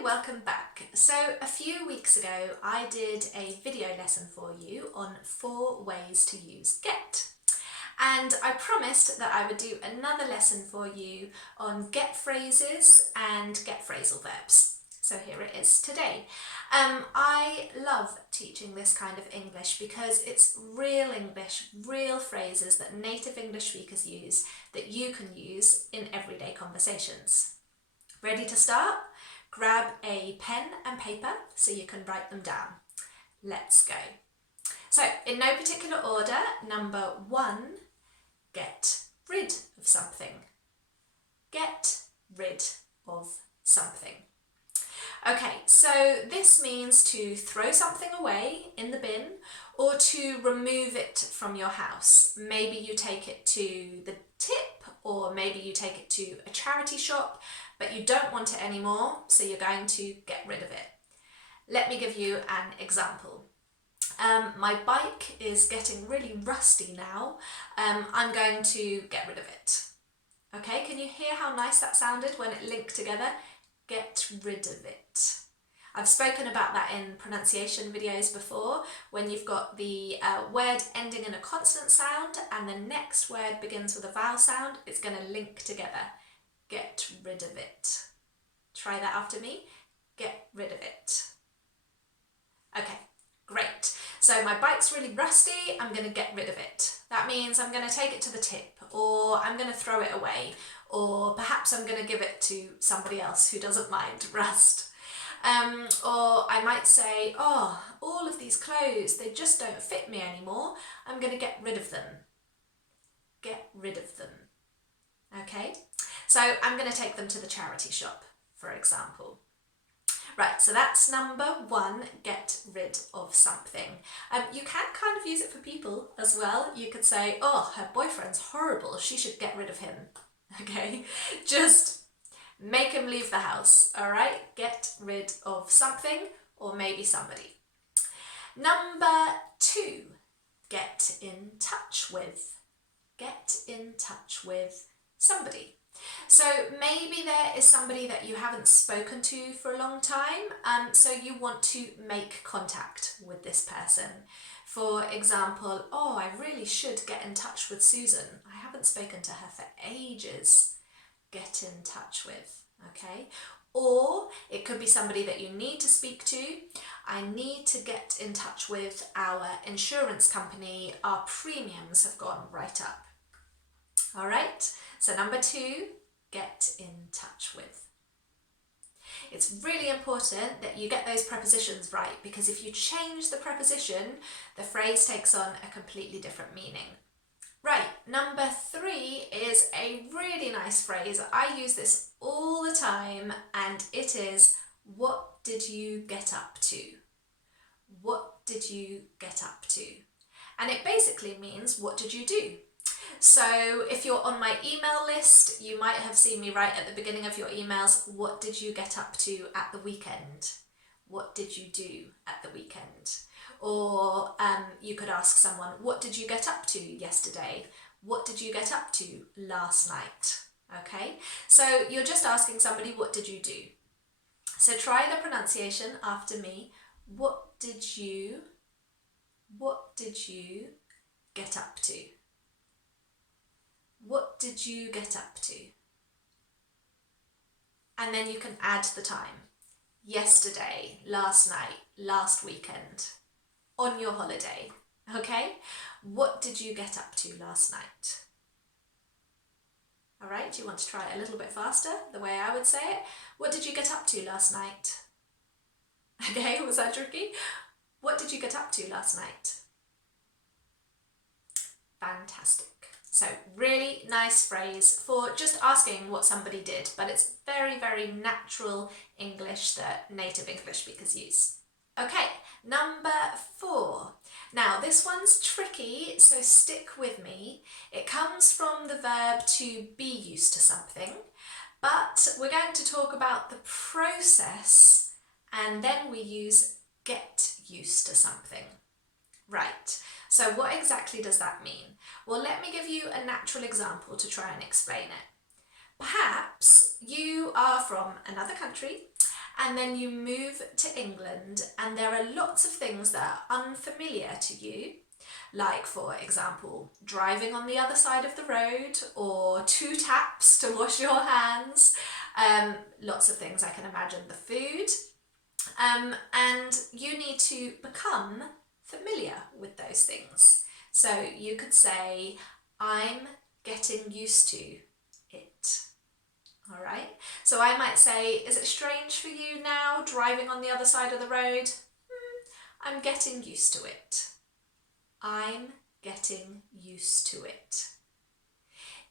Hi, welcome back. So a few weeks ago I did a video lesson for you on 4 ways to use get. And I promised that I would do another lesson for you on get phrases and get phrasal verbs. So here it is today. I love teaching this kind of English because it's real English, real phrases that native English speakers use that you can use in everyday conversations. Ready to start? Grab a pen and paper so you can write them down. Let's go. So, in no particular order, number 1, get rid of something. Get rid of something. Okay, so this means to throw something away in the bin or to remove it from your house. Maybe you take it to the tip or maybe you take it to a charity shop, but you don't want it anymore, so you're going to get rid of it. Let me give you an example. My bike is getting really rusty now. I'm going to get rid of it. Okay, can you hear how nice that sounded when it linked together? Get rid of it. I've spoken about that in pronunciation videos before, when you've got the word ending in a consonant sound and the next word begins with a vowel sound, it's going to link together. Get rid of it. Try that after me. Get rid of it. Okay, great. So my bike's really rusty, I'm going to get rid of it. That means I'm going to take it to the tip, or I'm going to throw it away, or perhaps I'm going to give it to somebody else who doesn't mind rust. Or I might say, oh, all of these clothes, they just don't fit me anymore. I'm going to get rid of them. Get rid of them. Okay? So I'm going to take them to the charity shop, for example. Right, so that's number 1, get rid of something. You can kind of use it for people as well. You could say, oh, her boyfriend's horrible, she should get rid of him. Okay, just make him leave the house, all right? Get rid of something or maybe somebody. Number 2, get in touch with. Get in touch with somebody. So maybe there is somebody that you haven't spoken to for a long time, so you want to make contact with this person. For example, oh, I really should get in touch with Susan. I haven't spoken to her for ages. Get in touch with, okay? Or it could be somebody that you need to speak to. I need to get in touch with our insurance company. Our premiums have gone right up. All right, so number 2, get in touch with. It's really important that you get those prepositions right, because if you change the preposition, the phrase takes on a completely different meaning. Right, number 3 is a really nice phrase. I use this all the time, and it is, what did you get up to? What did you get up to? And it basically means, what did you do? So if you're on my email list, you might have seen me write at the beginning of your emails, what did you get up to at the weekend? What did you do at the weekend? Or you could ask someone, what did you get up to yesterday? What did you get up to last night? Okay, so you're just asking somebody, what did you do? So try the pronunciation after me. What did you get up to? What did you get up to? And then you can add the time. Yesterday, last night, last weekend, on your holiday, okay? What did you get up to last night? All right, do you want to try it a little bit faster, the way I would say it? What did you get up to last night? Okay, was that tricky? What did you get up to last night? Fantastic. So really nice phrase for just asking what somebody did, but it's very, very natural English that native English speakers use. Okay, number 4. Now this one's tricky, so stick with me. It comes from the verb to be used to something, but we're going to talk about the process and then we use get used to something. Right, so what exactly does that mean? Well, let me give you a natural example to try and explain it. Perhaps you are from another country and then you move to England and there are lots of things that are unfamiliar to you, like for example driving on the other side of the road or 2 taps to wash your hands, lots of things I can imagine, the food, and you need to become familiar with those things. So you could say, I'm getting used to it. All right, so I might say, is it strange for you now driving on the other side of the road? I'm getting used to it. I'm getting used to it.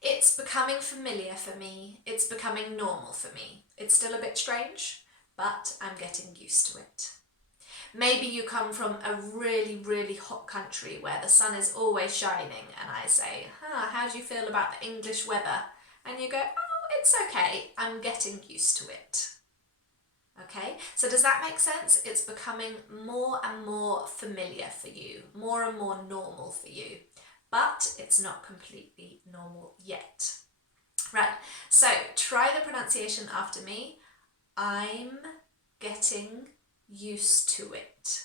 It's becoming familiar for me. It's becoming normal for me. It's still a bit strange, but I'm getting used to it. Maybe you come from a really, really hot country where the sun is always shining, and I say, how do you feel about the English weather? And you go, oh, it's okay, I'm getting used to it. Okay, so does that make sense? It's becoming more and more familiar for you, more and more normal for you, but it's not completely normal yet. Right, so try the pronunciation after me. I'm getting used to it.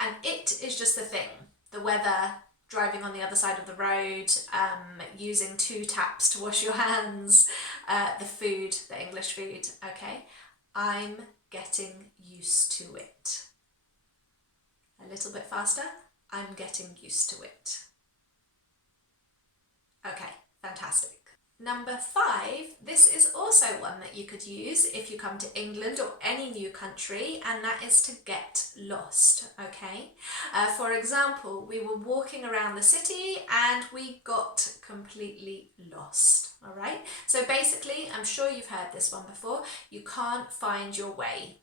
And it is just the thing, the weather, driving on the other side of the road, using 2 taps to wash your hands, the food, the English food, okay? I'm getting used to it. A little bit faster. I'm getting used to it. Okay, fantastic. Number 5, this is also one that you could use if you come to England or any new country, and that is to get lost, okay? For example, we were walking around the city and we got completely lost, all right? So basically, I'm sure you've heard this one before, you can't find your way.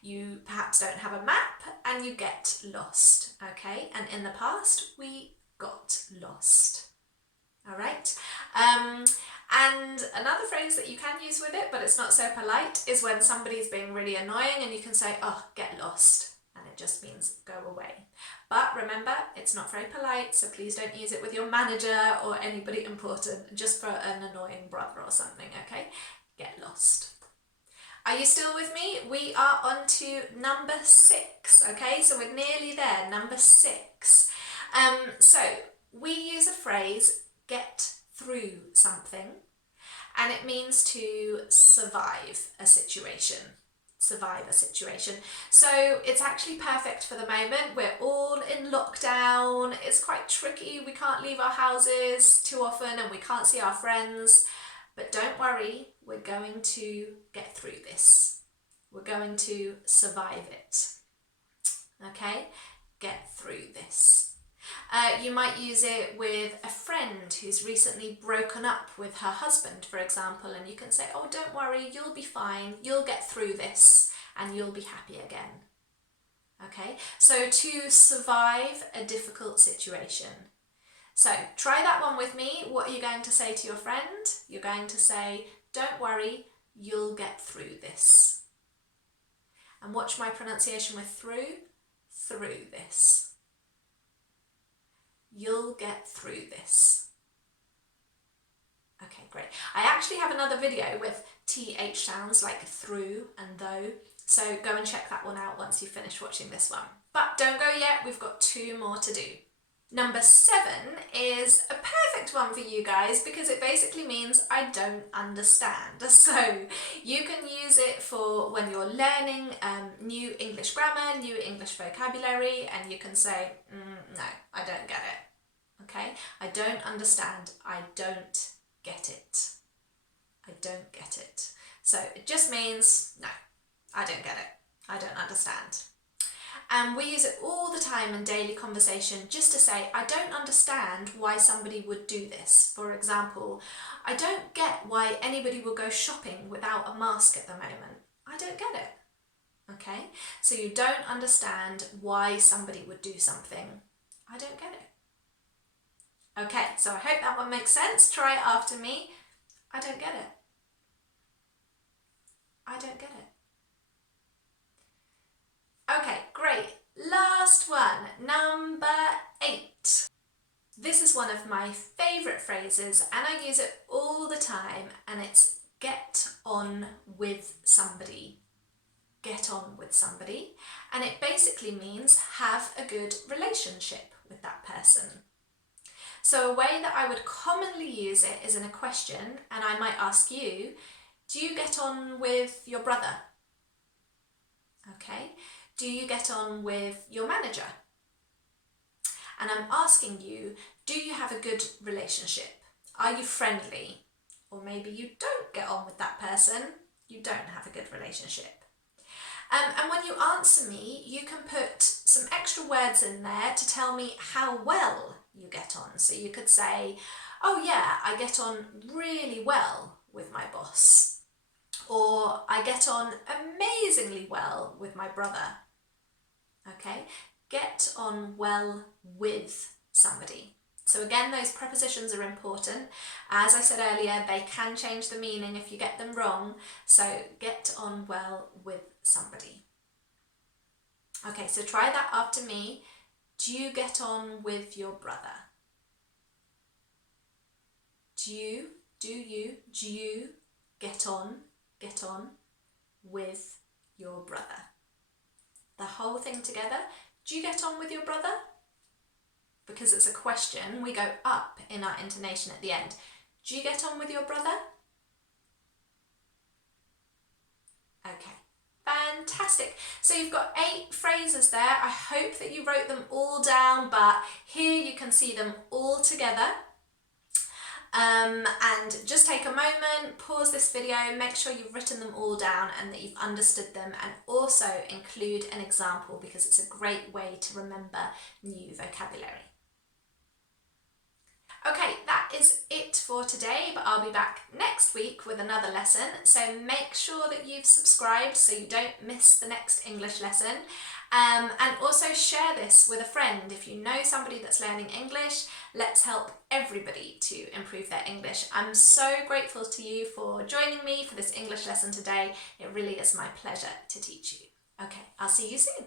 You perhaps don't have a map and you get lost, okay? And in the past, we got lost, all right? And another phrase that you can use with it, but it's not so polite, is when somebody's being really annoying and you can say, oh, get lost, and it just means go away. But remember, it's not very polite, so please don't use it with your manager or anybody important, just for an annoying brother or something, okay? Get lost. Are you still with me? We are on to number 6, okay? So we're nearly there, number 6. So we use a phrase, get through something, and it means to survive a situation. Survive a situation. So it's actually perfect for the moment. We're all in lockdown. It's quite tricky. We can't leave our houses too often and we can't see our friends. But don't worry, we're going to get through this. We're going to survive it. Okay? Get through this. You might use it with a friend who's recently broken up with her husband, for example, and you can say, oh, don't worry, you'll be fine, you'll get through this, and you'll be happy again. Okay, so to survive a difficult situation. So try that one with me. What are you going to say to your friend? You're going to say, don't worry, you'll get through this. And watch my pronunciation with through this. You'll get through this. Okay, great. I actually have another video with TH sounds like through and though, so go and check that one out once you've finished watching this one. But don't go yet, we've got 2 more to do. Number 7 is a perfect one for you guys because it basically means I don't understand. So you can use it for when you're learning new English grammar, new English vocabulary, and you can say, no, I don't get it. Okay? I don't understand. I don't get it. I don't get it. So it just means, no, I don't get it. I don't understand. And we use it all the time in daily conversation just to say, I don't understand why somebody would do this. For example, I don't get why anybody will go shopping without a mask at the moment. I don't get it. Okay? So you don't understand why somebody would do something. I don't get it. Okay, so I hope that one makes sense. Try it after me. I don't get it. I don't get it. Okay, great. Last one, number 8. This is one of my favourite phrases and I use it all the time, and it's get on with somebody. get on with somebody, and it basically means have a good relationship with that person. So a way that I would commonly use it is in a question, and I might ask you, do you get on with your brother? Okay. Do you get on with your manager? And I'm asking you, do you have a good relationship? Are you friendly? Or maybe you don't get on with that person, you don't have a good relationship. And when you answer me, you can put some extra words in there to tell me how well you get on. So you could say, oh yeah, I get on really well with my boss. Or I get on amazingly well with my brother. Okay, get on well with somebody. So again, those prepositions are important. As I said earlier, they can change the meaning if you get them wrong. So get on well with somebody. Okay, so try that after me. Do you get on with your brother? Do you get on with your brother? The whole thing together. Do you get on with your brother? Because it's a question, we go up in our intonation at the end. Do you get on with your brother? Okay, fantastic. So you've got 8 phrases there. I hope that you wrote them all down, but here you can see them all together. And just take a moment, pause this video, make sure you've written them all down and that you've understood them, and also include an example because it's a great way to remember new vocabulary. Okay, that is it for today, but I'll be back next week with another lesson, so make sure that you've subscribed so you don't miss the next English lesson. And also share this with a friend. If you know somebody that's learning English, let's help everybody to improve their English. I'm so grateful to you for joining me for this English lesson today. It really is my pleasure to teach you. Okay, I'll see you soon.